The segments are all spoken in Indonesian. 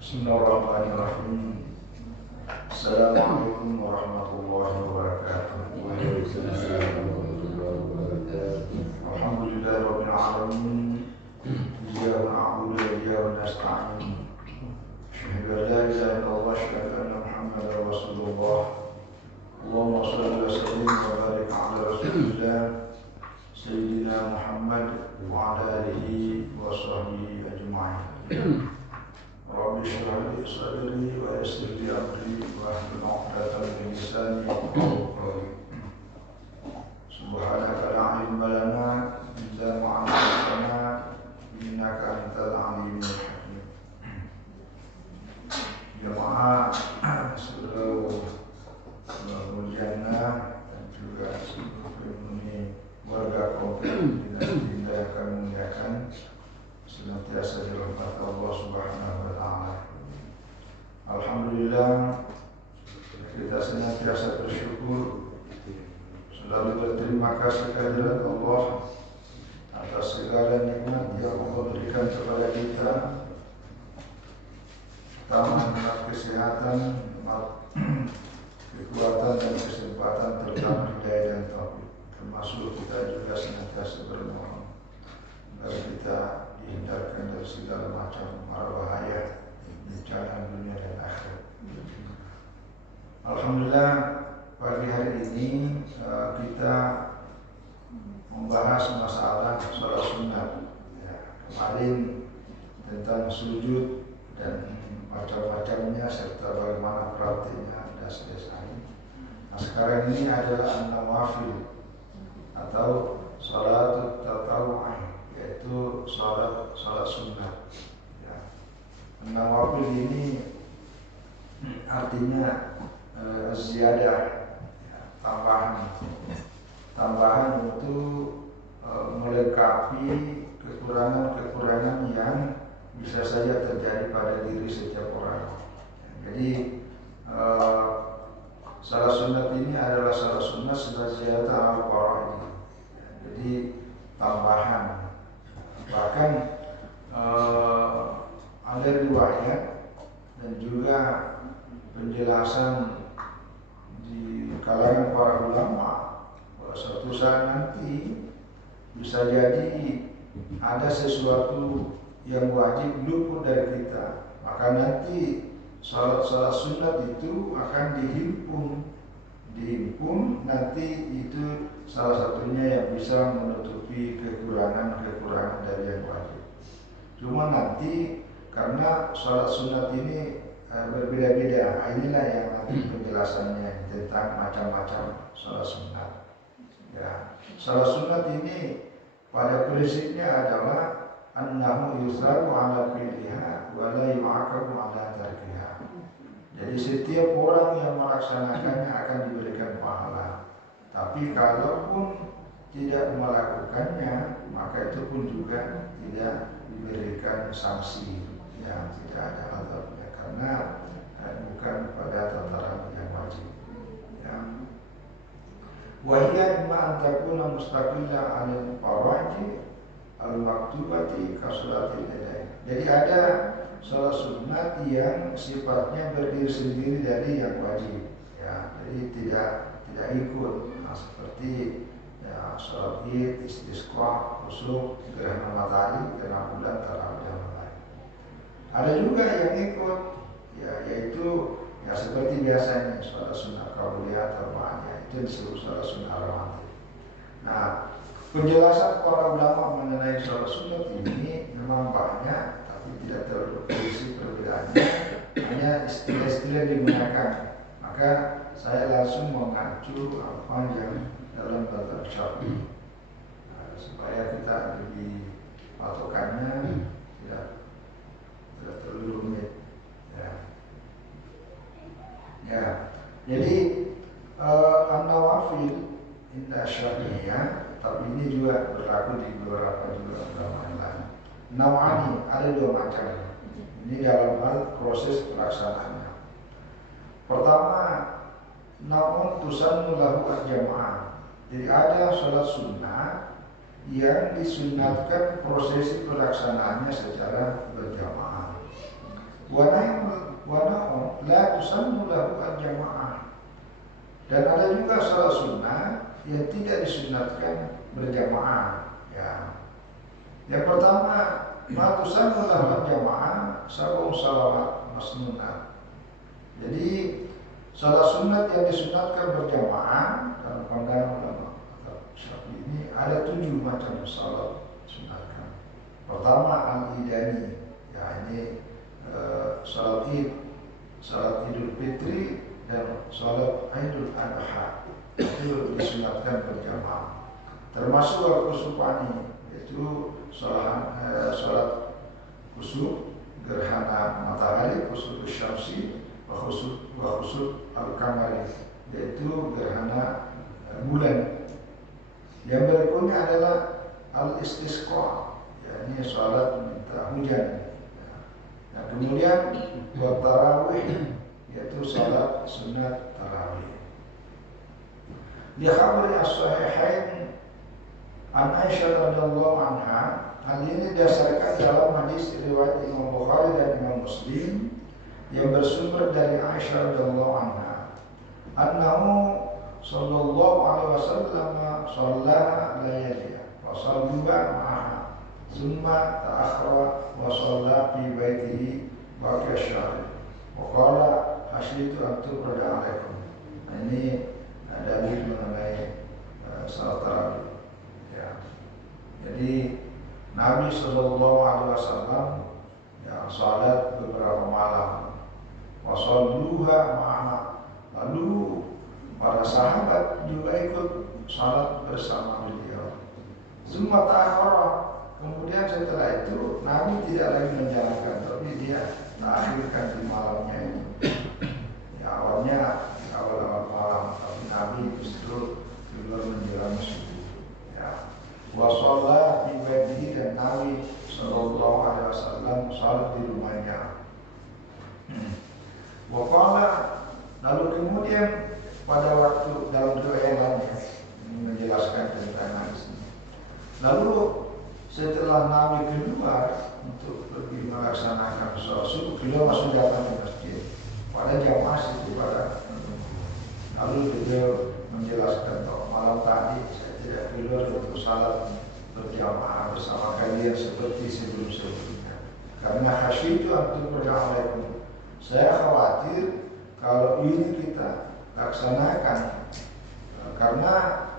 Bismillahirrahmanirrahim. Assalamualaikum warahmatullahi wabarakatuh. Alhamdulillahirabbil alamin. Iyyaka na'budu wa iyyaka nasta'in. Asyhadu an la ilaha illallah wa asyhadu anna Muhammadar Rasulullah. Allahumma shalli wa sallim wa barik ala Rasulillah Sayyidina Muhammad wa ala alihi wa sahbihi ajma'in. Rabbi shrah li sadri wa yassir li amri wahlul 'uqdatam min lisani yafqahu qawli. Subhanaka la ilma lana illa ma 'allamtana innaka antal 'alimul hakim. Jamaah seluruh Jannah dan juga seluruh penghuni warga komplek Dinda yang kami muliakan, senantiasa dirahmati Allah Subhanahu wa taala. Alhamdulillah, kita senantiasa bersyukur, selalu berterima kasih kehadirat Allah atas segala nikmat yang Allah berikan kepada kita. Pertama, nikmat kesehatan, nikmat kekuatan dan kesempatan, terutama hidayah dan taufik. Termasuk kita juga senantiasa bermohon agar kita dihindarkan dari segala macam mara bahaya bencana dunia dan akhirat. Alhamdulillah, pagi hari ini kita membahas masalah sholat sunat. Kemarin tentang sujud dan macam-macamnya serta bagaimana praktiknya dan selesai. Nah, sekarang ini adalah an-nawafil atau sholat tatawu'ah, yaitu sholat sunnah. Nawafil ini artinya ziyadah, tambahan untuk melengkapi kekurangan-kekurangan yang bisa saja terjadi pada diri setiap orang. Jadi salat sunat ini adalah salat sunat sebagai ziyadah al-faraid. Jadi tambahan. Bahkan ada riwayat dan juga penjelasan di kalangan para ulama bahwa suatu saat nanti bisa jadi ada sesuatu yang wajib luput dari kita, maka nanti salat sunat itu akan dihimpun nanti itu salah satunya yang bisa menutupi kekurangan dari yang wajib. Cuma nanti karena salat sunat ini berbeda-beda, inilah yang nanti penjelasannya tentang macam-macam salat sunat. Ya, salat sunat ini pada prinsipnya adalah annahu yusrafu ala fi'liha wa la yu'aqabu ala tarkiha. Jadi setiap orang yang melaksanakannya akan diberikan pahala. Tapi kalaupun tidak melakukannya, maka itu pun juga tidak diberikan sanksi. Ya, tidak ada azabnya karena bukan pada tataran yang wajib. Ya. Wa hiya imma an takuna mustaqilla 'anil faraid al-maktubati ka sholatil idain. Jadi ada salat sunat yang sifatnya berdiri sendiri dari yang wajib. Ya, jadi tidak ikut. Nah, seperti ya salat Id, istisqa, khusuf, gerhana matahari, gerhana bulan, tarawih dan lain. Ada juga yang ikut, ya yaitu ya seperti biasanya salat sunat qabliyah atau ba'diyah, itu disebut salat sunat rawatib. Nah, penjelasan para ulama mengenai salat sunat ini memang banyak, tapi tidak terlalu berisi perbedaannya, hanya istilah-istilah digunakan. Maka saya langsung mengacu apa yang dalam mazhab Syafi'i, supaya kita lebih patokannya tidak terlalu rumit. Ya. Jadi an-nawafil inda Syafi'iyah, tapi ini juga berlaku di beberapa juga agama lain. Nawani ada dua macam. Ini dalam hal proses pelaksanaannya. Pertama, namun tusannu lahu al-jamaah. Jadi ada sholat sunnah yang disunatkan prosesi pelaksanaannya secara berjamaah. Wa baru al-jamaah. Dan ada juga salat sunnah yang tidak disunatkan berjamaah. Ya. Yang pertama, matusan adalah jamaah sabung salawat masnunat. Jadi salat sunat yang disunatkan berjamaah dalam pandangan ulama Syafi'i ini ada 7 macam salat sunatkan. Pertama al-idani, ya ini salat Id, salat Idul Fitri dan salat Idul Adha itu disunatkan berjamaah. Termasuk al-kusufani, yaitu salat kusuf gerhana matahari, kusuf syamsi, wa kusuf al-kamari, yaitu gerhana bulan. Yang berikutnya adalah al-istisqa, yakni salat minta hujan. Nah, kemudian buat tarawih, yaitu salat sunat tarawih. Di khabari as-sahihain an Aisyah radhiyallahu anha, hal ini didasarkan dalam hadis riwayat Imam Bukhari dan Imam Muslim yang bersumber dari Aisyah radhiyallahu anha, annahu sallallahu alaihi wasallam shalla layaliya wa sallama ma'aha thumma ta'akhkhara wa shalla fi baitihi wa kasyahr wa qala hasyitu an tuqra alaikum. Nah, ini dalil mengenai salat tarawih. Ya. Jadi Nabi sallallahu alaihi wasallam ya salat beberapa malam. Wa salluha ma'aha. Lalu para sahabat juga ikut salat bersama beliau. Summa ta'akhkhara, kemudian setelah itu Nabi tidak lagi menjalankan, tapi dia mengakhirkan di malamnya itu. Ya, awalnya di awal malam, tapi Nabi justru keluar menjelang subuh. Ya. Wa shalla fi baitihi, dan Nabi sallallahu alaihi wasallam salat di rumahnya. Wa qala, lalu kemudian pada waktu dalam doa yang lainnya menjelaskan tentang hadis ini. Lalu setelah Nabi keluar untuk pergi melaksanakan sholat subuh, beliau masuk datang ke masjid pada jamaah itu pada. Lalu beliau menjelaskan bahwa malam tadi saya tidak keluar untuk salat berjamaah bersama kalian seperti sebelum-sebelumnya, karena hasyitu antum berjamaah. Saya khawatir kalau ini kita laksanakan, karena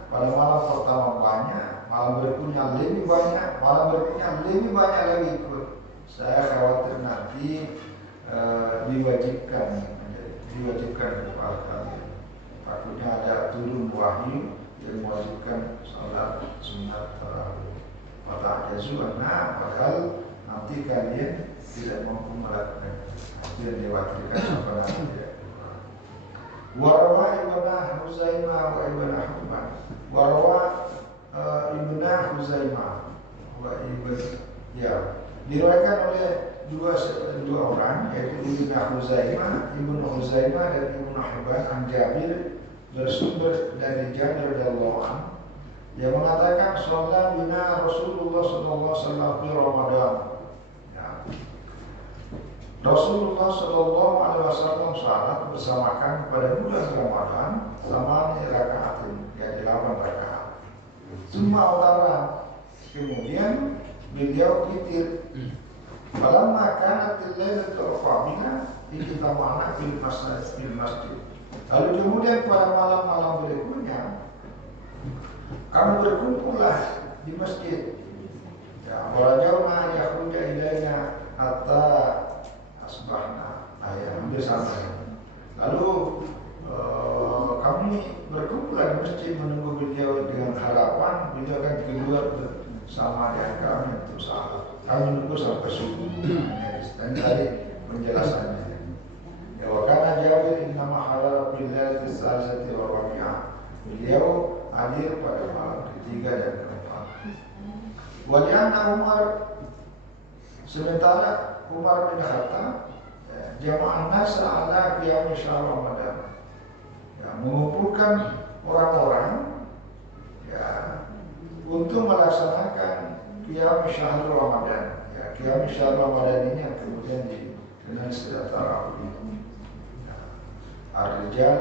pada malam pertama banyak, malam berikutnya lebih banyak, malam berikutnya lebih banyak lagi ikut. Saya khawatir nanti diwajibkan kepada kalian. Takutnya ada turun wahyu yang mewajibkan salat sunat tarawih. Pada ajazuanna, padahal nanti kalian tidak mampu melakukan. Itu yang diwakilkan sampai nanti. Warwa ibnah Huzaimah wa ibnah Hubban. Warwa ibnah Huzaimah wa diriwayatkan oleh dua orang, yaitu ibnah Huzaimah, ibnu Huzaimah dan ibnu Hubban an Jabir, bersumber dari Jabir radhiyallahu anhu yang mengatakan sholat bina Rasulullah sallallahu alaihi wasallam di Ramadan. Rasulullah sallallahu alaihi wasallam salat bersamakan pada bulan Ramadan sama rakaatin, ya 8 rakaat. Semua utara, kemudian beliau witir. Falamma kanat al-lailatul qamina ijtama'na fil masjid. Lalu kemudian pada malam-malam berikutnya kami berkumpullah di masjid. Ya, warajawna yakhruja ilaina hatta asbahna, hampir sampai. Lalu kami berkumpul di masjid menunggu beliau dengan harapan beliau akan keluar bersama dengan kami untuk salat. Kami menunggu sampai subuh. Dan tadi penjelasannya. Ya, wa kana Jabir innama halal billahi tis'ati wa rabi'ah. Beliau hadir pada malam ketiga dan keempat. Wa li'anna Umar, sementara Umar bin Khattab jama'an nasa ala qiyam syahr Ramadan, ya, mengumpulkan orang-orang ya untuk melaksanakan qiyam syahr Ramadan. Ya, qiyam syahr Ramadan ini yang kemudian dikenal sebagai tarawih. Ya. Ar-Rijal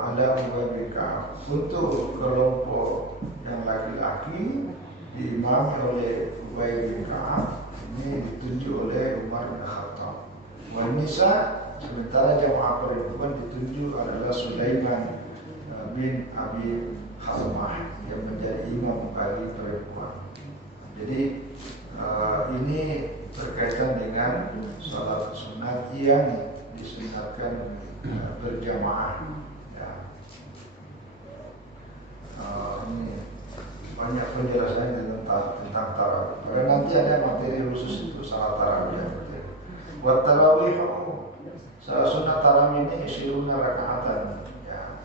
ada mubabika. Untuk kelompok yang laki-laki diimami oleh Ubay bin Ka'ab, ini ditunjuk oleh Umar bin Khattab. Wanisa, sementara jamaah perempuan ditunjuk adalah Sulaiman bin Abi Khalmah yang menjadi imam bagi perempuan. Jadi ini berkaitan dengan salat sunat yang disunatkan berjamaah. Ya. Ini banyak penjelasannya tentang tarawih. Karena nanti ada materi khusus untuk salat tarawih. Buat tarawih, salat sunat tarawih ini 20 rakaatan. Ya.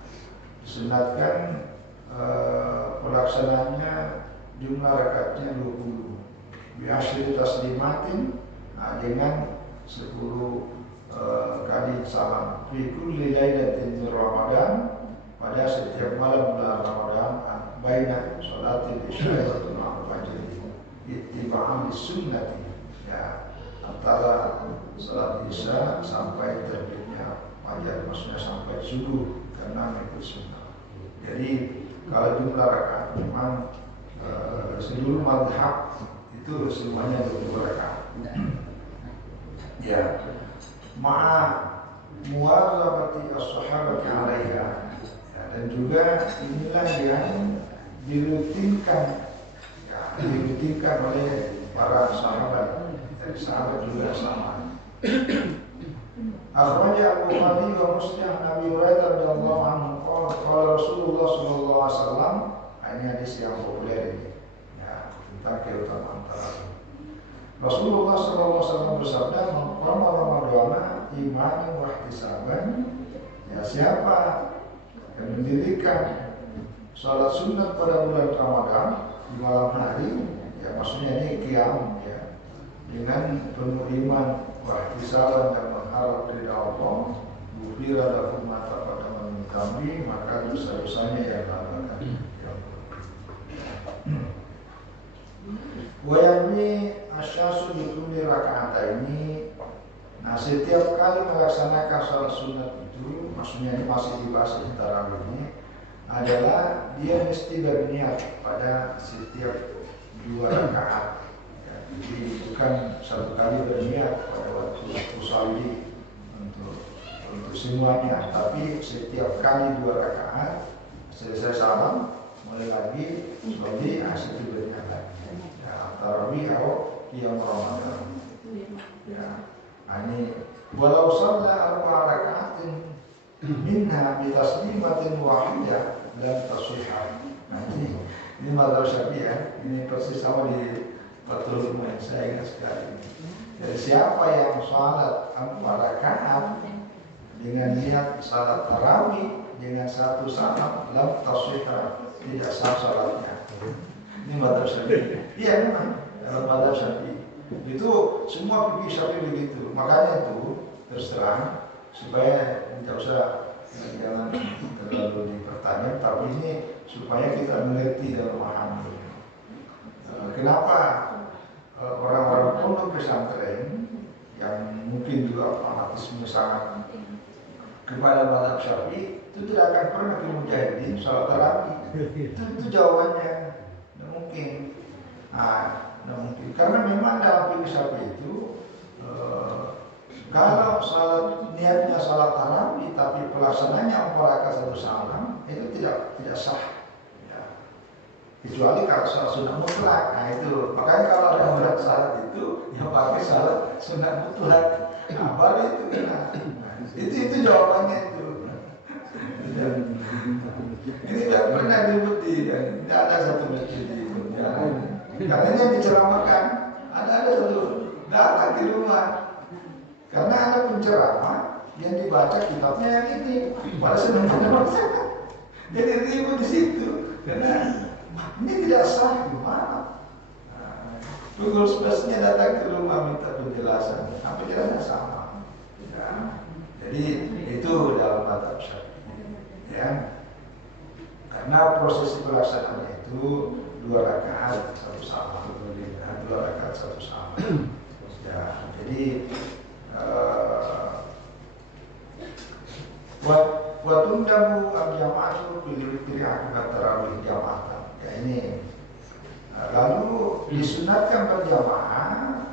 Disunatkan pelaksanaannya jumlah rakaatnya 20. Biasyri taslimatin, dengan 10 kali salam. Fi kulli lailatin min Ramadan, pada setiap malam bulan Ramadan, baina sholatil isya wa tulul fajr, ittiba'an lis-sunnati. Ya, antara salat isya sampai terbitnya fajar, maksudnya sampai subuh, karena mengikut sunnah. Jadi kalau jumlah rakaat memang seluruh mazhab itu semuanya 20 rakaat. Ya. Ma'a muwazabati as-sahabati 'alaiha. Ya, dan juga inilah yang dirutinkan, ya, dirutinkan oleh para sahabat. Dari sahabat juga sama. Akhraja Al-Bukhari wa Muslim an Abi Hurairah radhiyallahu anhu qala Rasulullah sallallahu alaihi wasallam, ini hadis yang populer ini. Ya, tentang keutamaan tarawih. Rasulullah sallallahu alaihi wasallam bersabda, "Qama Ramadhana imanan wa ihtisaban." Ya, siapa yang mendirikan salat sunat pada bulan Ramadan di malam hari, ya maksudnya ini qiyam, ya, dengan penuh iman wa ihtisaban dan mengharap ridha Allah, ghufira lahu ma taqaddama min dhanbi, maka dosa-dosanya yang lalu akan Wayami asyasu dituli rakaat ini. Nah, setiap kali melaksanakan salat sunat itu, maksudnya ini masih dibahas di tarawih ini, adalah dia mesti berniat pada setiap 2 rakaat. Ya, jadi bukan satu kali berniat pada waktu usolli untuk semuanya, tapi setiap kali 2 rakaat selesai salam mulai lagi usolli, itu berniat lagi. Tarawih atau qiyam Ramadan. Ya, ini walau shalla 4 rakaatin minha bi taslimatin wahidah dan tasihah. Nah, ini mazhab Syafi'i, ya. Ini persis sama di Fathul Mu'in, saya ingat sekali. Jadi siapa yang salat 4 rakaat dengan niat salat tarawih dengan 1 salam, lam tasihah, tidak sah salatnya. Ini mazhab Syafi'i. Iya, memang dalam mazhab Syafi'i itu semua fikih Syafi'i begitu. Makanya itu terus terang, supaya tidak usah jangan terlalu dipertanyakan, tapi ini supaya kita mengerti dan memahami. Kenapa orang-orang pondok pesantren yang mungkin juga fanatisme sangat kepada mazhab Syafi'i itu tidak akan pernah ke mujahidin salat tarawih. Itu jawabannya. Mungkin, mungkin karena memang dalam fikih Syafi'i itu kalau salat niatnya salat tarawih tapi pelaksananya 4 rakaat 1 salam, itu tidak sah, ya. Kecuali kalau salat sunat mutlak. Nah itu makanya kalau ada orang salat itu yang pakai salat sunat mutlak, baru itu kena. Itu jawabannya itu. Ini tidak pernah dibukti, kan? Tidak ada satu masjid di dunia. Katanya diceramahkan, ada satu datang di rumah, karena ada penceramah yang dibaca kitabnya yang ini, pada senang baca. Jadi ribut di situ, karena ini tidak sah, gimana? Pukul 11-nya datang ke rumah minta penjelasan, penjelasannya sama. Ya. Jadi itu dalam mazhab Syafi'i, ya. Karena proses pelaksanaannya itu 2 rakaat 1 salam, 2 rakaat 1 salam. Ya, jadi Wa tundabu al-jama'atu bil witri akibat tarawih jama'atan. Ya ini. Lalu disunatkan berjamaah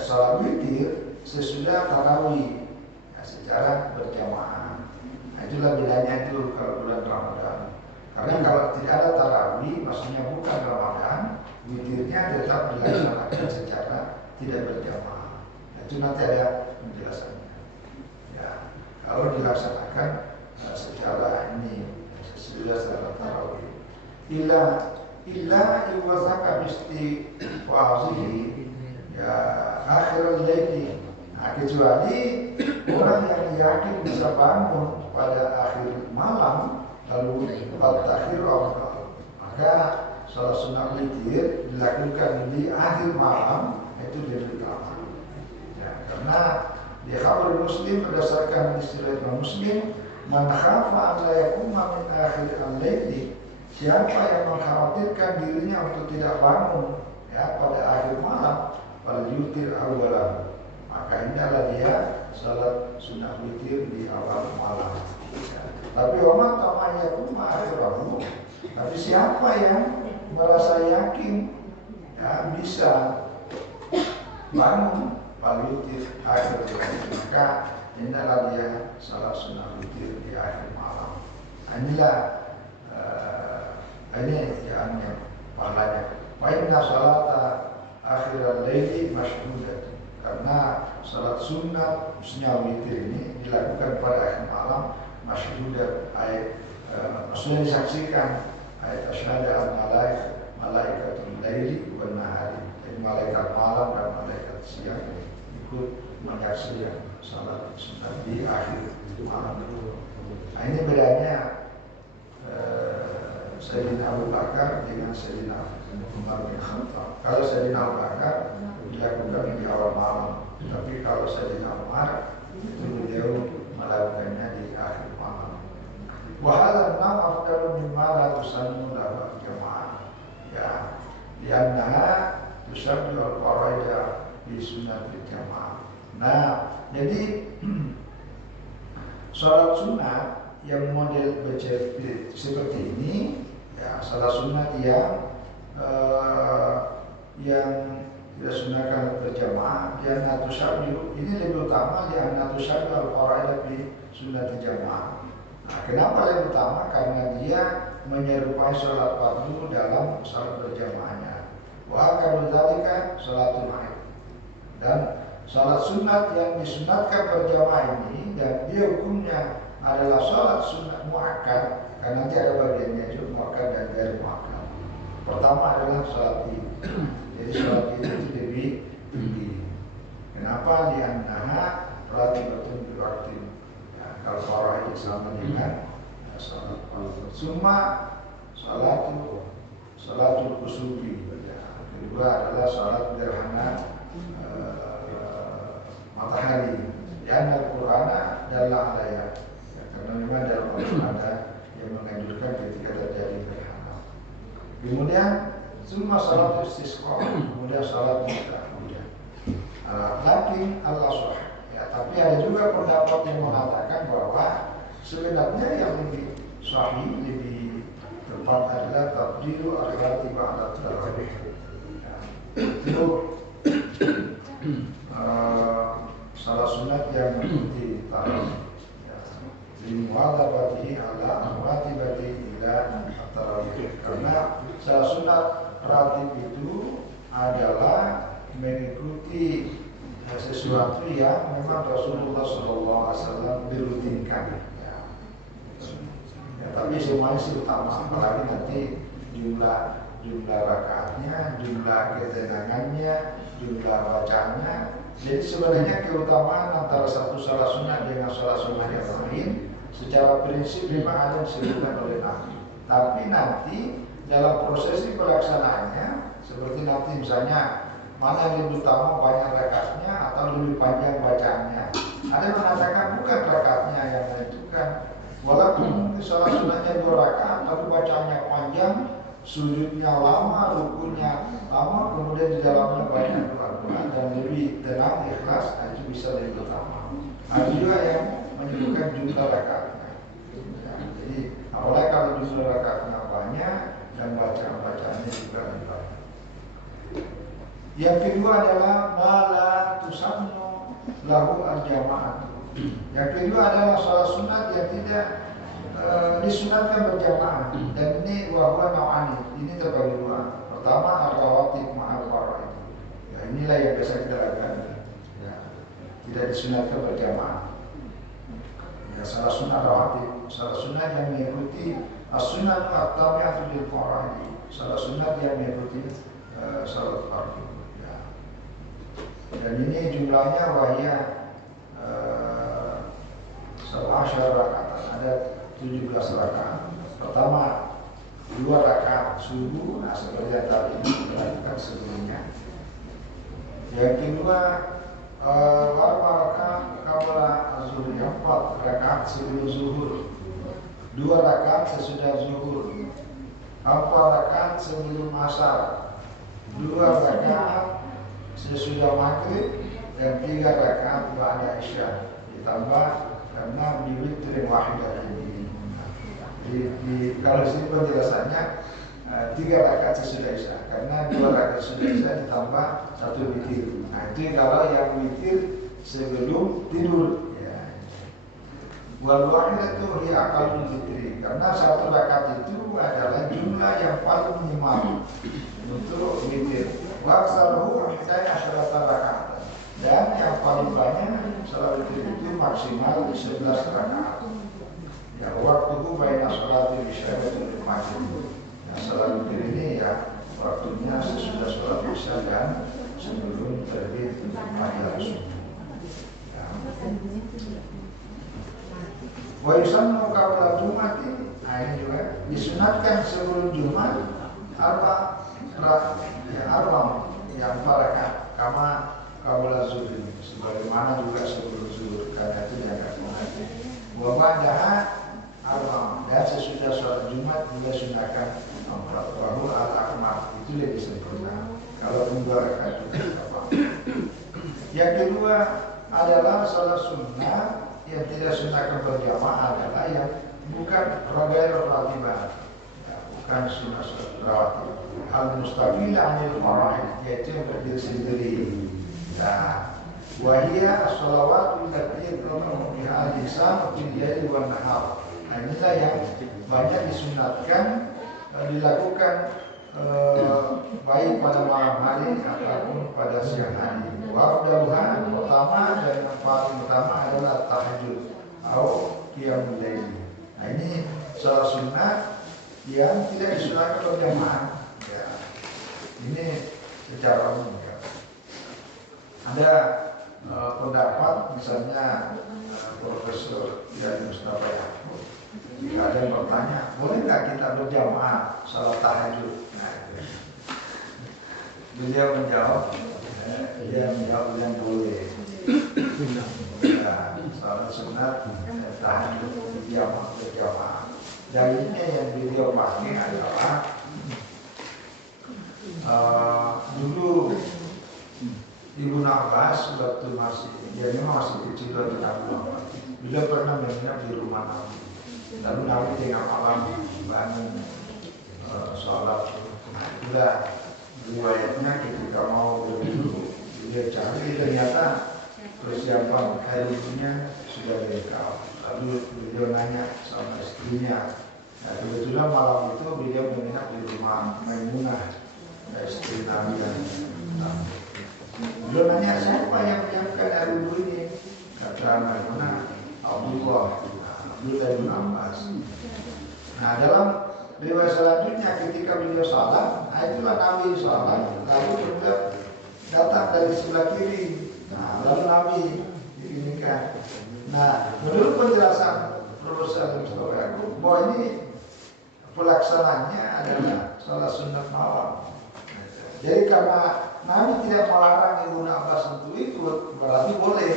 salat witir sesudah tarawih ya, secara berjamaah. Nah, itulah bedanya itu kalau bulan Ramadan. Karena kalau tidak ada tarawih, maksudnya bukan Ramadan, witirnya tetap dilaksanakan secara tidak berjamaah. Nah, itu nanti ada penjelasannya. Ya, kalau dilaksanakan secara ini sesudah salat tarawih. Illa iwasaka bisti wa'azihi ya akhirul laili. Nah, kecuali orang yang yakin bisa bangun pada akhir malam lalu takhir afdal, maka salat sunnah witir dilakukan di akhir malam itu lebih utama. Ya, karena di khabar Muslim berdasarkan istilah Imam Muslim, man khafa an la yakuma min akhir al-laili, siapa yang mengkhawatirkan dirinya untuk tidak bangun ya pada akhir malam, pada witir awalan, maka inilah dia salat sunnah witir di awal malam. Ya. Tapi orang tamanya pun akhirahu. Tapi siapa yang merasa yakin ya bisa bangun pada witir akhir malam, maka inilah dia salat sunnah witir di akhir malam. Inilah ini yang pahalanya. Wa inna salata akhiral laili masyhudah. Karena salat sunnah khususnya witir ini dilakukan pada akhir malam masyhudah, maksudnya disaksikan ayat asyhadu an malaikatul laili wan nahari. Jadi malaikat malam dan malaikat siang ikut menyaksikan salat sunnah di akhir malam. Nah, ini bedanya Sayyidina Abu Bakar dengan Sayyidina Umar bin Khattab. Kalau Sayyidina Abu Bakar dilakukan di awal malam, tapi kalau Sayyidina Umar itu beliau melakukannya di akhir malam. Wa hadha an-nawm afdalu mimma la tusannu lahu jamaah. Ya, liannaha tusabbihu al-faraida bi sunnatil jamaah. Nah, jadi salat sunat yang model seperti ini ya, salat sunat yang tidak sunahkan berjamaah dan natusyabihu ini lebih utama di natusyabihu al-faraida bi sunnati jamaah. Nah, kenapa lebih utama? Karena dia menyerupai salat fardu dalam salat berjamaahnya. Wa akadu dzalika salatul Aid. Dan salat sunat yang disunatkan berjamaah ini dan dia hukumnya adalah salat sunat muakkad, karena nanti ada bagiannya itu muakkad dan ghair muakkad. Pertama adalah salat Id. Jadi salat Id itu lebih tinggi. Kenapa? Li'annaha ratibatun bi waqtin. Ya, kalau faraid sama dengan salat fardu. Summa salatul kusufi. Ya, kedua adalah salat gerhana matahari. Ya, Al-Qur'ana dalla alaiha. Karena memang dalam Al-Quran ada yang menganjurkan ketika terjadi gerhana. Kemudian summa salat istisqa, kemudian salat istisqa. Lakin al-aswah. Ya, tapi ada juga pendapat yang mengatakan bahwa sebenarnya yang lebih sahih, lebih tepat adalah tabdilu al-rati ba'da tarawih. Itu salat sunat yang mengikuti tarawih. Limu'adzabatihi ala amwatibati ila tarawih. Karena salat sunat ratib itu adalah mengikuti sesuatu yang memang Rasulullah SAW dirutinkan. Ya, tapi semuanya sih utama, apalagi nanti jumlah rakaatnya, jumlah ketenangannya, jumlah bacaannya. Jadi sebenarnya keutamaan antara satu salat sunat dengan salat sunat yang lain secara prinsip memang ada yang disebutkan oleh Nabi. Tapi nanti dalam prosesi pelaksanaannya, seperti nanti misalnya mana yang lebih utama, banyak rakaatnya atau lebih panjang bacaannya. Ada yang mengatakan bukan rakaatnya yang menentukan. Walaupun salat sunatnya 2 rakaat, tapi bacaannya panjang, sujudnya lama, rukunya lama, kemudian di dalamnya banyak doa dan lebih tenang, ikhlas, itu bisa lebih utama. Ada juga yang menyebutkan jumlah rakaatnya. Ya, jadi awalnya kalau jumlah rakaatnya banyak dan bacaan-bacaannya juga lebih banyak. Yang kedua adalah mala tusannu lahu al-jama'ah. Yang kedua adalah salat sunat yang tidak disunatkan berjamaah, dan ini wahwa naw'ani, ini terbagi dua. Pertama ar-rawatib ma'al faraid. Ya, inilah yang biasa kita lakukan. Ya, tidak disunatkan berjamaah. Ya, salah sunat rawatib, salah sunat yang mengikuti as-sunat at-tabi'atu lil faraid. Salah sunat yang mengikuti salat fardu. Ya. Dan ini jumlahnya wahya Salah rakaat, ada 17 rakaat. Pertama 2 rakaat subuh, nah seperti yang tadi dilakukan sebelumnya. Yang kedua 4 rakaat qabla az-zuhur, 4 rakaat sebelum zuhur, 2 rakaat sesudah zuhur, 4 rakaat sebelum asar, 2 rakaat sesudah maghrib, dan 3 rakaat ba'da isya. Ditambah karena diwitrin wahidah ini. Kalau sini penjelasannya 3 rakaat sesudah isya, karena 2 rakaat sesudah isya ditambah 1 witir. Nah itu kalau yang witir sebelum tidur. Ya. Wal wahidah itu hi aqallul fitri, karena 1 rakaat itu adalah jumlah yang paling minimal untuk witir. Wa aktsaruhu 11 rakaat. Dan yang paling banyak salat witir itu maksimal 11 rakaat. Ya, waktuku baina sholati isya wa maghrib. Nah, salat witir ini ya waktunya sesudah sholat isya dan sebelum terbit matahari. Ya. Wa yusannu qabla jumati. Nah, ini juga disunatkan sebelum Jumat yang rakaat kama qabla zuhur, sebagaimana juga sebelum zuhur, karena itu dianggap wajib. Wa ba'daha arba'ah, dan sesudah sholat Jumat juga sunahkan 4. Baru al-akmal, itu lebih sempurna. Kalau 2 rakaat juga apa. Yang kedua adalah sholat sunnah yang tidak sunahkan berjamaah adalah yang bukan ragair rawatibah, ya, bukan sunnah rawatib. Al-mustaqil anil faraid, yaitu yang berdiri sendiri. Nah, wahia as-salawatu allati yaqra'u biha al-insan fil laili wan nahar. Nah, inilah yang banyak disunatkan dilakukan baik pada malam hari ataupun pada siang hari. Wafdaluha pertama dan yang paling utama adalah tahajud atau qiyamul lail. Nah, ini salah sunnah yang tidak disunatkan berjamaah. Ya. Ini secara umum. Ada pendapat misalnya Profesor Yadi Mustafa Yaakob, jika ada yang bertanya, boleh nggak kita berjamaah salat tahajud? Nah, beliau menjawab, yang boleh. Ya, salat sunat tahajud berjamaah. Dalilnya yang beliau pakai adalah dulu Ibnu Abbas waktu memang masih kecil dari Nabi Muhammad. Beliau pernah menginap di rumah Nabi. Lalu Nabi tengah malam bangun sholat. Nah, itulah riwayatnya ketika mau berwudu, beliau cari ternyata persiapan harinya sudah lengkap. Lalu beliau nanya sama istrinya. Nah, kebetulan malam itu beliau menginap di rumah Maimunah, istri Nabi yang beliau nanya, siapa yang menyiapkan air wudhu ini? Kata Maimunah, Abdullah bin Abbas. Nah, dalam riwayat selanjutnya ketika beliau salat, itulah Nabi salat, lalu beliau datang dari sebelah kiri. Nah, lalu Nabi diinikan. Nah, menurut penjelasan Profesor Mustafa Yaakob, bahwa ini pelaksananya adalah salat sunat malam. Jadi karena Nabi tidak melarang Ibnu Abbas untuk itu, berarti boleh.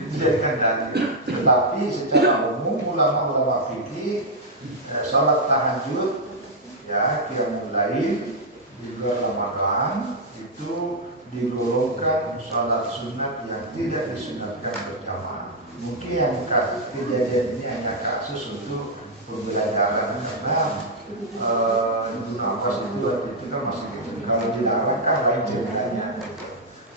Itu jadikan dalil. Tetapi secara umum ulama-ulama fikih salat tahajud, ya qiyamul lail di bulan Ramadan itu digolongkan sholat sunat yang tidak disunatkan berjamaah. Mungkin yang kejadian ini hanya kasus untuk pembelajaran karena Ibnu Abbas itu waktu itu kan masih gitu. Kalau dilarang kan lain ceritanya.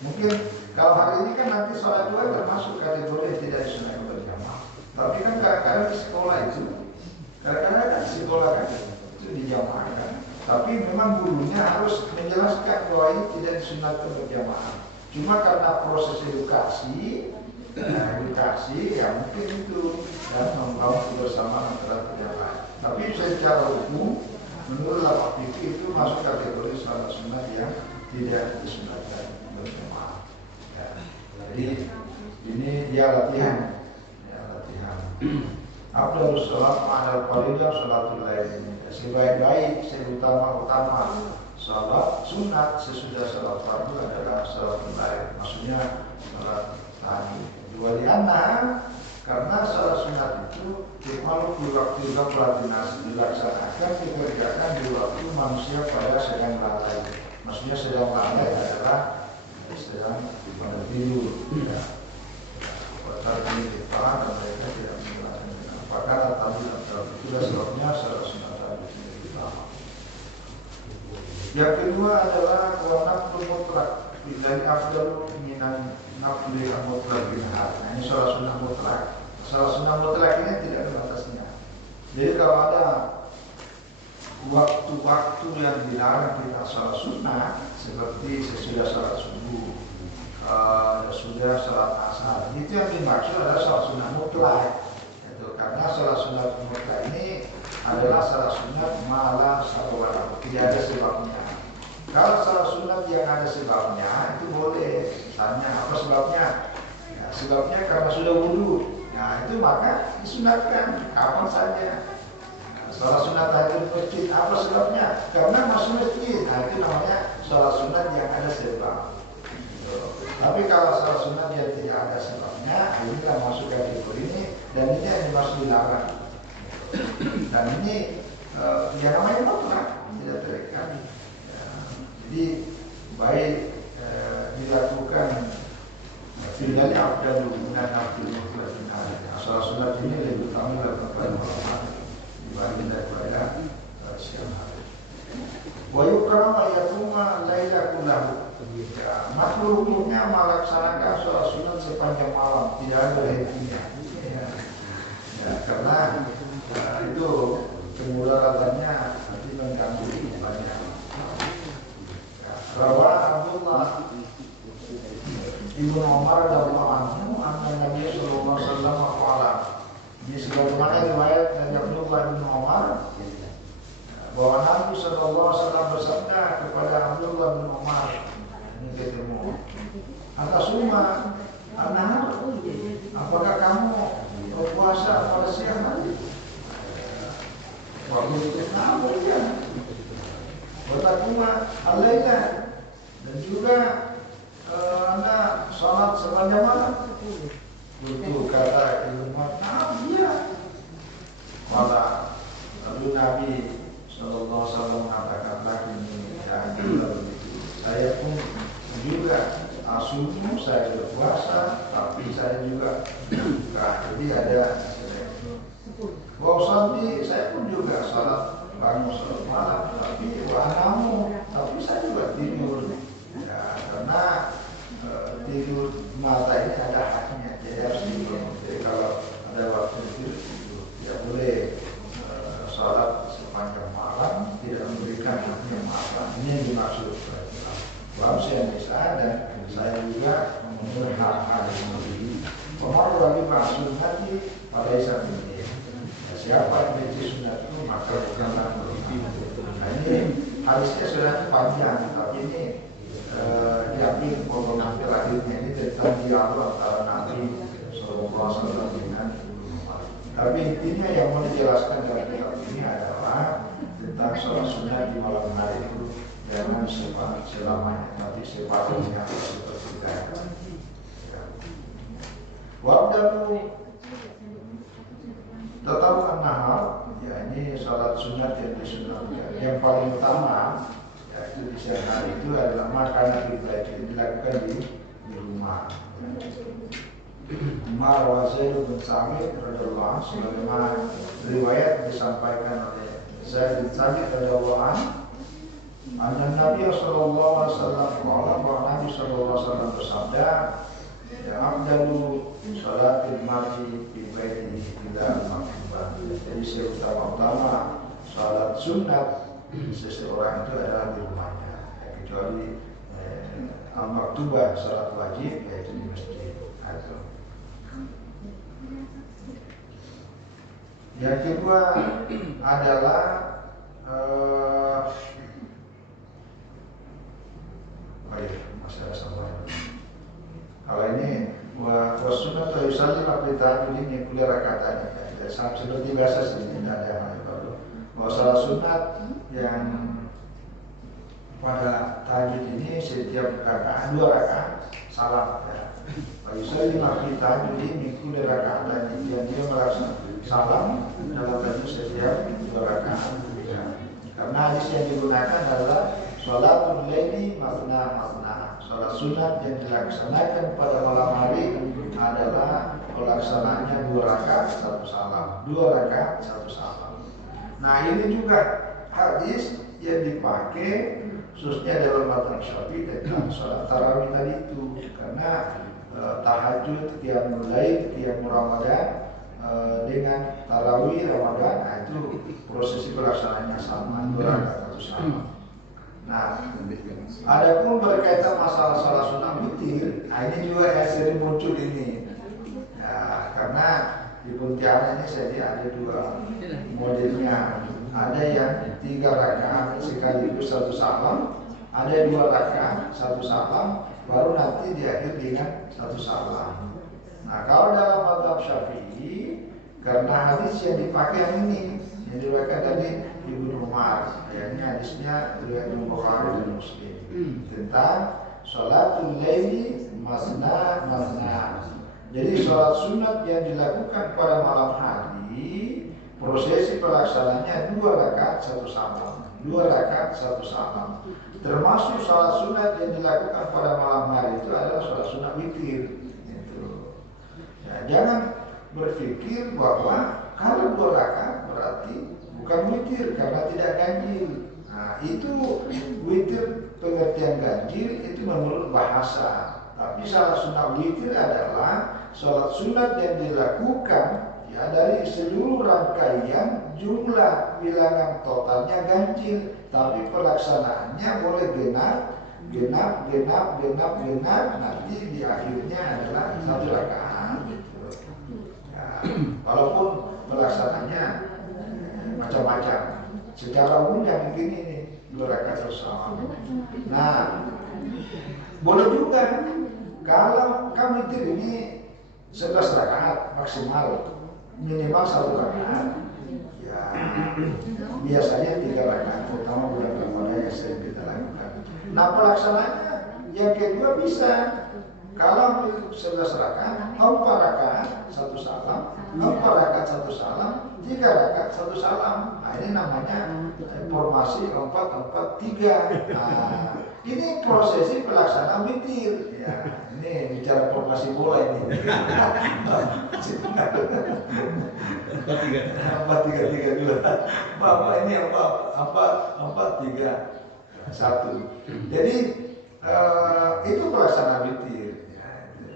Mungkin kalau hari ini kan nanti sholat dua termasuk kategori yang tidak disunatkan berjamaah. Tapi kan kadang-kadang di sekolah itu, kadang-kadang kan di sekolah kan itu dijamaahkan. Tapi memang gurunya harus menjelaskan bahwa ini tidak disunatkan berjamaah. Cuma karena proses edukasi ya mungkin itu dan membangun kebersamaan antara pejabat. Tapi secara hukum, menurut lapak fikih itu masuk kategori sholat sunat yang tidak disunatkan berjamaah. Ya. Jadi ini dia latihan. Afdhalus sholat ma'al fardhi sholatul lail. Sebaik-baik, seutama-utama sholat sunat sesudah sholat fardu adalah sholatul lail. Maksudnya sholat tahajud. Dua lianna karena sholat sunat itu makhluk di waktu dilaksanakan dikerjakan di waktu manusia pada sedang lalai. Maksudnya sedang lalai adalah sedang pada tidur. Ya. Tadi dan mereka tidak menjelaskan apakah tadi itulah sebabnya sholat sunat tahajud ini utama. Yang kedua adalah naflul mutlak dari afdalu minan nafli mutlak binhar. Nah, ini sholat sunat mutlak. Sholat sunat mutlak ini tidak ada batasnya. Jadi kalau ada waktu-waktu yang dilarang kita sholat sunat seperti sesudah sholat subuh, sudah sholat asar, itu yang dimaksud adalah sholat sunat mutlak. Itu karena sholat sunat mutlak ini adalah sholat sunat malah sabawala, tidak ada sebabnya. Kalau sholat sunat yang ada sebabnya itu boleh. Misalnya apa sebabnya? Ya, sebabnya karena sudah wudu. Nah itu maka disunatkan kapan saja. Sholat sunat tahajud masjid apa sebabnya? Karena masuk masjid. Nah itu namanya sholat sunat yang ada sebab. Tapi kalau sholat sunat yang tidak ada sebabnya, ini kan masuk kategori ini dan ini yang dimaksud dilarang. Dan ini ya namanya mutlak, tidak terikat. Ya, jadi baik dilakukan pilihannya afdal dan afdal mutlak. Sholat sunat ini lebih utama dilakukan malam dibanding daripada siang hari. Wa yukram ayatuma lailakullahu. Ya, makhluk hukumnya melaksanakan sholat sunat sepanjang malam, tidak ada hentinya. Ya, karena itu kemudaratannya nanti mengganggu banyak. Bahwa Abdullah Ibnu Umar radhiyallahu anhu anna Nabi sallallahu alaihi wasallam qala. Ini sebagaimana riwayat dari Abdullah bin Umar bahwa Nabi sallallahu alaihi wasallam bersabda kepada Abdullah bin Umar, ini ketemu, atas rumah anak, apakah kamu berpuasa pada siang hari? Waktu itu kamu ya, bertakwa alaina dan juga anda sholat sepanjang malam. Itu kata Ibnu Umar, iya. Malah lalu Nabi sallallahu alaihi wasallam mengatakan lagi ini ya begitu. Saya pun juga asumsi saya berpuasa, tapi saya juga jadi ada. Wausati saya pun juga sholat bangun sholat malam, tapi wahanamu, tapi saya juga tidur. Ya, karena tidur mata ini ada haknya, jadi harus tidur. Jadi kalau ada waktu tidur, tidak boleh sholat sepanjang malam, tidak memberikan haknya malam. Ini yang dimaksud. Bahwa saya bisa dan saya juga memenuhi hak-hak yang lebih. Pemar lagi maksud nanti pada saat ini. Siapa yang benci sunat itu maka bukanlah beriman. Nah ini hadisnya sudah panjang, tapi ini yakin potongan terakhirnya ini tentang dialog antara Nabi sallallahu alaihi wasallam dengan Umar. Tapi intinya yang mau dijelaskan dalam kitab ini adalah tentang sholat sunat di malam hari itu jangan selamanya, tapi separuhnya seperti itu. Wabdalu tetap an-nahar, ya ini sholat sunat yang disunatkan. Yang paling utama yaitu di siang hari itu adalah makanan kita itu dilakukan di rumah. Umar wa Zaid bin Thabit radhiyallahu anhu sebagaimana riwayat disampaikan oleh Zaid bin Thabit radhiyallahu anhu, anna Nabi sallallahu alaihi wasallam qala, bahwa Nabi sallallahu alaihi wasallam bersabda, ya afdalu salatil mar'i fi baitihi ila maktubah. Jadi seutama-utama salat sunat seseorang itu adalah di rumahnya, kecuali al-maktubah salat wajib yaitu di masjid. Yang kedua adalah masih ada sama. Kalau ini wasunat atau yusallim aplikasi ini kuliah rakaat ya, seperti biasa sih, tidak ada hal baru. Bahwa salat sunat yang pada tahajud ini setiap rakaat 2 rakaat salam ya. Kalau yusallim aplikasi ini kuliah rakaat dan dia melaksanakan salam dalam tahajud setiap 2 rakaat ya. Karena hadis yang digunakan adalah sholatul laili masna. Sholat sunat yang dilaksanakan pada malam hari adalah pelaksananya 2 rakaat 1 salam, 2 rakaat 1 salam. Nah ini juga hadis yang dipakai khususnya dalam mazhab Syafi'i tentang sholat tarawih tadi itu, karena tahajud, qiyamul lail, qiyamul Ramadan dengan tarawih Ramadan, nah itu prosesi pelaksanaannya sama, 2 rakaat 1 salam. Nah, adapun berkaitan masalah salat sunat witir, nah ini juga yang sering muncul ini. Ya, karena di Pontianak ini saya lihat ada 2 modelnya. Ada yang 3 rakaat sekaligus 1 salam, ada 2 rakaat 1 salam, baru nanti diakhiri dengan 1 salam. Nah, kalau dalam mazhab Syafi'i, karena hadis yang dipakai yang ini, yang diriwayatkan tadi Ibnu Umar, ini hadisnya riwayat Bukhari dan Muslim tentang sholatul laili masna. Jadi sholat sunat yang dilakukan pada malam hari, prosesi pelaksananya 2 rakaat 1 salam, 2 rakaat 1 salam. Termasuk sholat sunat yang dilakukan pada malam hari itu adalah sholat sunat witir. Ya, jangan berpikir bahwa kalau 2 rakaat berarti bukan witir karena tidak ganjil. Nah itu witir, pengertian ganjil itu menurut bahasa. Tapi salat sunat witir adalah sholat sunat yang dilakukan ya dari seluruh rangkaian jumlah bilangan totalnya ganjil, tapi pelaksanaannya boleh genap, nanti di akhirnya adalah 1 rakaat. Ya, walaupun pelaksananya macam-macam. Secara umumnya mungkin ini 2 rakaat salam. Nah, boleh juga kalau kami ini 11 rakaat maksimal, minimal 1 rakaat. Ya, biasanya 3 rakaat, terutama bulan Ramadan yang sering kita lakukan. Nah, pelaksanaannya yang kedua bisa. Kalau 11 rakaat, 4 rakaat 1 salam, 4 rakaat 1 salam, 3 rakaat 1 salam. Nah ini namanya formasi 4-4-3. Nah, ini prosesi pelaksanaan witir. Ya, ini bicara formasi bola ini. 4-3-3-2. Bapak ini 4-3-1. Jadi itu pelaksanaan witir.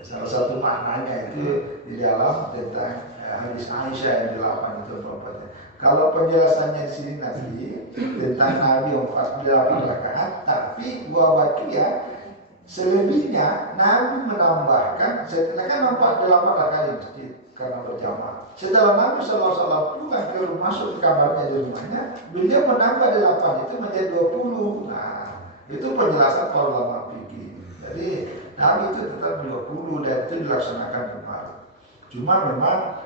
Salah satu maknanya itu di dalam tentang hadis Aisyah yang di-8 itu bapaknya. Kalau penjelasannya di sini nanti tentang Nabi 48 rakaat, tapi ya selebihnya Nabi menambahkan setelah kan 48 rakaat di masjid karena berjamaah. Setelah Nabi SAW pulang ke rumah, masuk ke kamarnya di rumahnya, beliau menambah 8 itu menjadi 20. Nah, itu penjelasan para ulama fikih. Jadi Nabi itu tetap 20 dan itu dilaksanakan kemarin. Cuma memang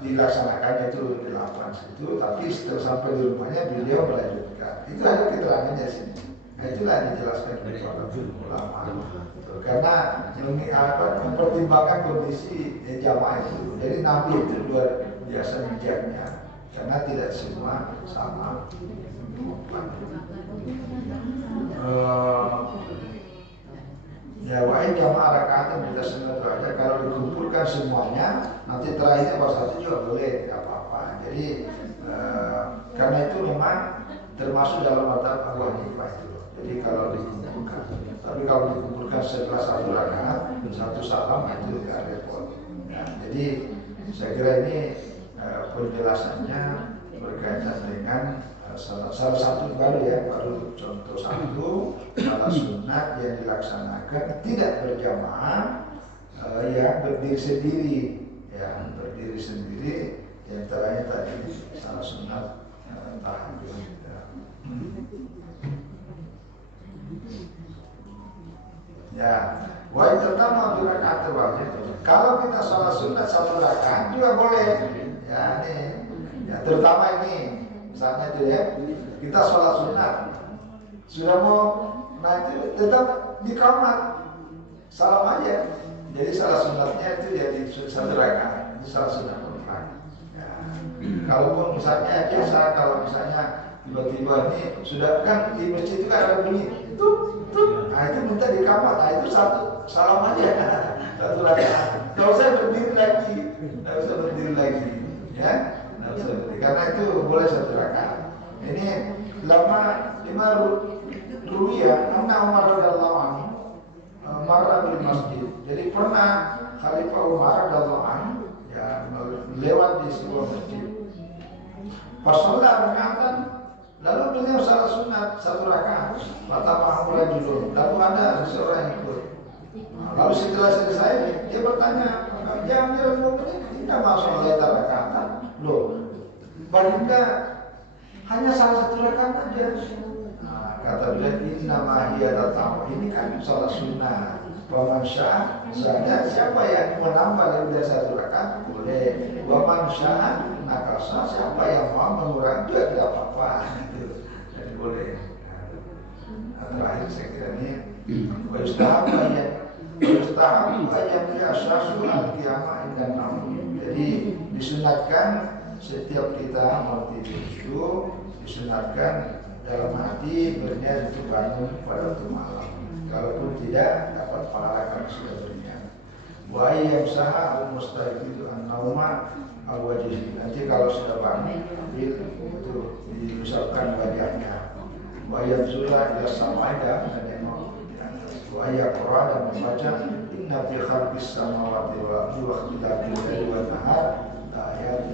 dilaksanakannya itu 8 situ, tapi setelah sampai di rumahnya beliau melanjutkan. Itu ada keterangannya sini. Nah, itulah yang dijelaskan oleh para ulama. Karena mempertimbangkan kondisi jamaah itu. Jadi Nabi itu luar biasa bijaknya. karena tidak semua sama. Ya wahai jamaah rakaat kita sunat aja, kalau dikumpulkan semuanya nanti terakhirnya baru satu juga boleh, tidak apa-apa. Jadi karena itu memang termasuk dalam mazhab Abu Hanifah itu. Jadi kalau dikumpulkan, tapi kalau dikumpulkan setelah satu rakaat satu salam itu tidak repot. Ya, jadi saya kira ini penjelasannya berkaitan dengan salah satu baru contoh satu salat sunat yang dilaksanakan tidak berjamaah, yang berdiri sendiri, yang antaranya tadi salat sunat tahajud. Ya, wajib pertama rakaat wajib. Kalau kita salat sunat satu rakaat juga boleh. Ya ini, ya terutama ini. Misalnya itu ya, kita sholat sunat sudah mau nanti tetap di kamar salam aja. Jadi salat sunatnya itu jadi satu rakaat, itu salat sunat mutlak. Ya. Kalaupun misalnya biasa, kalau misalnya tiba-tiba ini sudah kan di masjid itu kan ada bunyi tuh, nah itu minta di kamar, nah itu satu salam aja, satu rakaat. Kalau saya berdiri lagi, ya. Karena itu boleh satu rakaat. Ini lima ruya anna Umar radhiyallahu anhu marra bil masjid. Jadi pernah Khalifah Umar radhiyallahu anhu ya lewat di sebuah masjid. Pas sholat rakaatan, lalu beliau salat sunat satu rakaat. Fatamahu rajulun. Lalu ada seseorang yang ikut. Lalu setelah selesai dia bertanya, "Ya Amirul Mukminin, tidak masuk sholat rakaatan?" Loh, baginda hanya salah satu rakaat aja. Nah, kata beliau, inna mahiyat tahu ini kan sholat sunnah. Waman misalnya siapa yang menambah lebih dari satu rakaat boleh. Waman nakasa, siapa yang mau mengurangi juga tidak apa-apa. Jadi boleh. Nah, terakhir saya kira ini Wajtahabu ayat biasasu al-qiyamah dan namun. Jadi disunatkan setiap kita mau tidur itu disunatkan dalam hati berniat untuk bangun pada waktu malam. Kalaupun tidak dapat pahala kalau sudah berniat. Wa yamsaha al-mustaqidu an-nauma al-wajhi. Nanti kalau sudah bangun itu diusapkan wajahnya. Wa yanzula ila sama'ida dan nengok di atas. Wa yaqra dan membaca inna fi khalqis samawati wal ardi wa ikhtilafil laili wan nahar ayat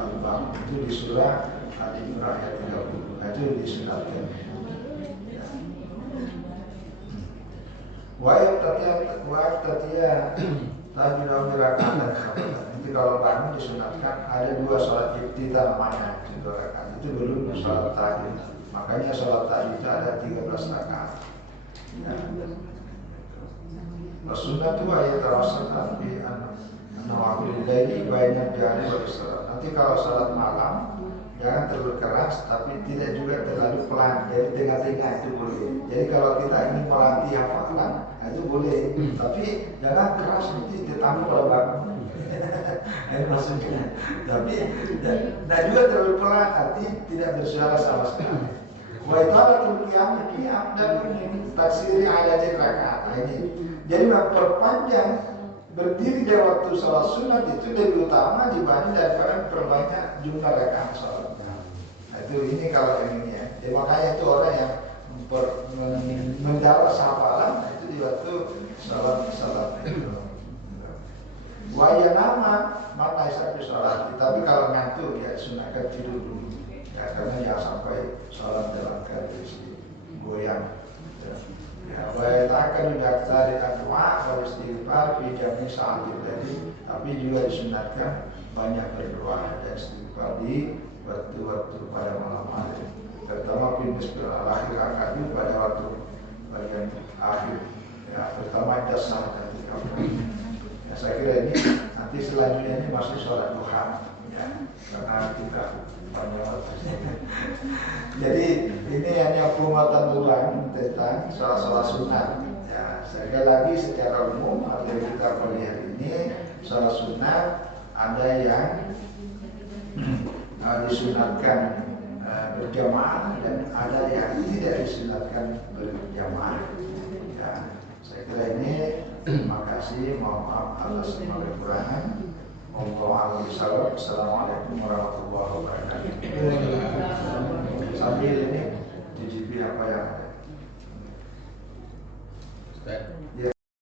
al-Baqarah itu di surah Al-Imran ayat 30. Itu disunatkan. Wajib tatia tabi'u rakaat dan khabar. Nanti kalau bangun disunatkan ada dua sholat iftitah namanya, dua rakaat. Itu belum sholat tahajud. Makanya sholat tahajud itu ada 13 rakaat. Ya. Sunnah itu ayat terasa di nawafil laili banyak jari bersolat. Nanti kalau salat malam jangan terlalu keras, tapi tidak juga terlalu pelan. Jadi tengah-tengah itu boleh. Jadi kalau kita ingin melatih hafalan, itu boleh. Tapi jangan keras nanti ditambah pada bangun. Itu maksudnya. Tapi dan juga terlalu pelan, nanti tidak bersuara sama sekali. Wa italatul qiyam dan taksiri ayat rakaat ini. Jadi memperpanjang berdiri di waktu sholat sunat itu lebih utama dibanding daripada perbanyak jumlah rakaat sholatnya. Nah itu ini kalau ini ya. Jadi makanya itu orang yang mendapat hafalan itu di waktu sholat itu. Waya nama mana sampai sholat. Tapi kalau ngantuk ya sunahkan tidur dulu. Ya karena jangan sampai sholat dalam keadaan goyang. Ya, baik akan dari doa kalau istighfar pijamnya saat tadi, tapi juga disunatkan banyak berdoa dan istighfar di waktu-waktu pada malam hari, terutama pindah akhir akad pada waktu bagian akhir. Ya, terutama dasar dan ya, saya kira ini nanti selanjutnya ini masuk sholat duha, ya, karena kita banyak waktunya. Jadi ini hanya penguatan ulang tentang sholat sunat. Ya, sekali lagi secara umum materi kita pada hari ini sholat sunat ada yang disunatkan berjamaah dan ada yang tidak disunatkan berjamaah. Ya, saya kira ini. Terima kasih, mohon maaf atas semua kekurangan. Assalamualaikum warahmatullahi wabarakatuh. Sambil ini cicipi apa yang ada.